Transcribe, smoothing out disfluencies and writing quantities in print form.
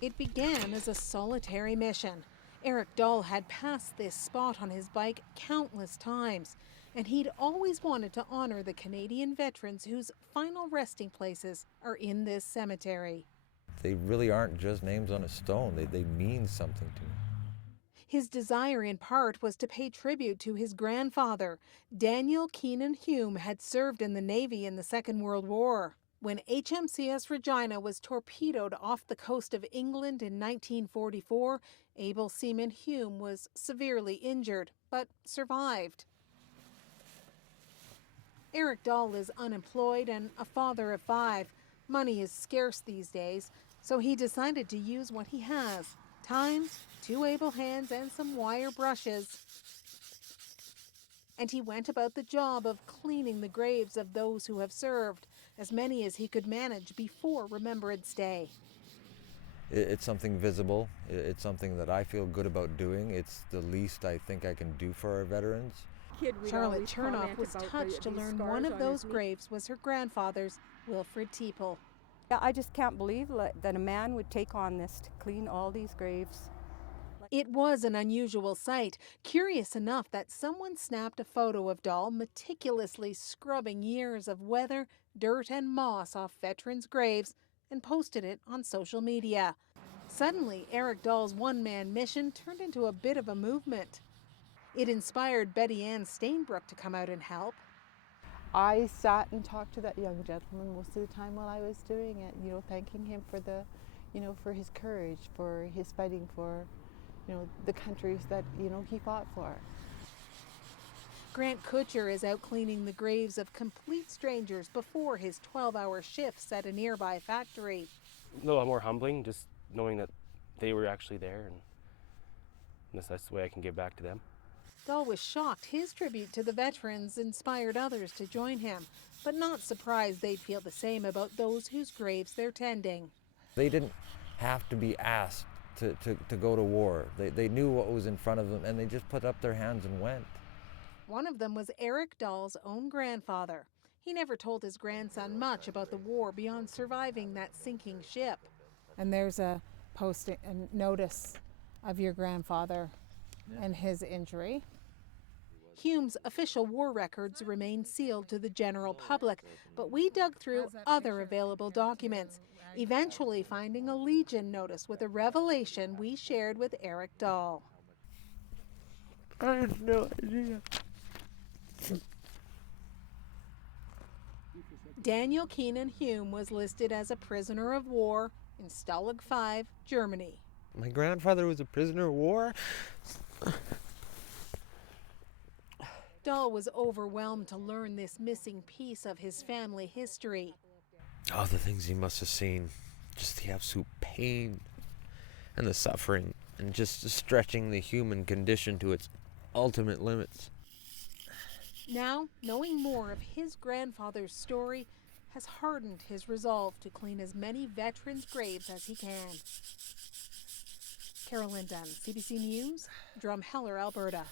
It began as a solitary mission. Eric Dahl had passed this spot on his bike countless times, and he'd always wanted to honor the Canadian veterans whose final resting places are in this cemetery. They really aren't just names on a stone, they mean something to me. His desire in part was to pay tribute to his grandfather. Daniel Keenan Hume had served in the Navy in the Second World War. When HMCS Regina was torpedoed off the coast of England in 1944, able seaman Hume was severely injured, but survived. Eric Dahl is unemployed and a father of 5. Money is scarce these days, so he decided to use what he has: time, 2 able hands, and some wire brushes. And he went about the job of cleaning the graves of those who have served, as many as he could manage before Remembrance Day. It's something visible. It's something that I feel good about doing. It's the least I think I can do for our veterans. Charlotte Chernoff was touched to learn one of those graves was her grandfather's, Wilfred Teeple. Yeah, I just can't believe that a man would take on this to clean all these graves. It was an unusual sight, curious enough that someone snapped a photo of Dahl meticulously scrubbing years of weather, dirt, and moss off veterans' graves and posted it on social media. Suddenly, Eric Dahl's one-man mission turned into a bit of a movement. It inspired Betty Ann Stainbrook to come out and help. I sat and talked to that young gentleman most of the time while I was doing it, thanking him for for his courage, for his fighting for, the countries that, he fought for. Grant Kutcher is out cleaning the graves of complete strangers before his 12-hour shifts at a nearby factory. A little more humbling, just knowing that they were actually there, and that's the way I can give back to them. Dahl was shocked his tribute to the veterans inspired others to join him, but not surprised they'd feel the same about those whose graves they're tending. They didn't have to be asked to go to war. They knew what was in front of them, and they just put up their hands and went. One of them was Eric Dahl's own grandfather. He never told his grandson much about the war beyond surviving that sinking ship. And there's a notice of your grandfather and his injury. Hume's official war records remain sealed to the general public, but we dug through other available documents, eventually finding a Legion notice with a revelation we shared with Eric Dahl. I had no idea. Daniel Keenan Hume was listed as a prisoner of war in Stalag 5, Germany. My grandfather was a prisoner of war? Dahl was overwhelmed to learn this missing piece of his family history. Oh, the things he must have seen. Just the absolute pain and the suffering and just stretching the human condition to its ultimate limits. Now, knowing more of his grandfather's story has hardened his resolve to clean as many veterans' graves as he can. Carolyn Dunn, CBC News, Drumheller, Alberta.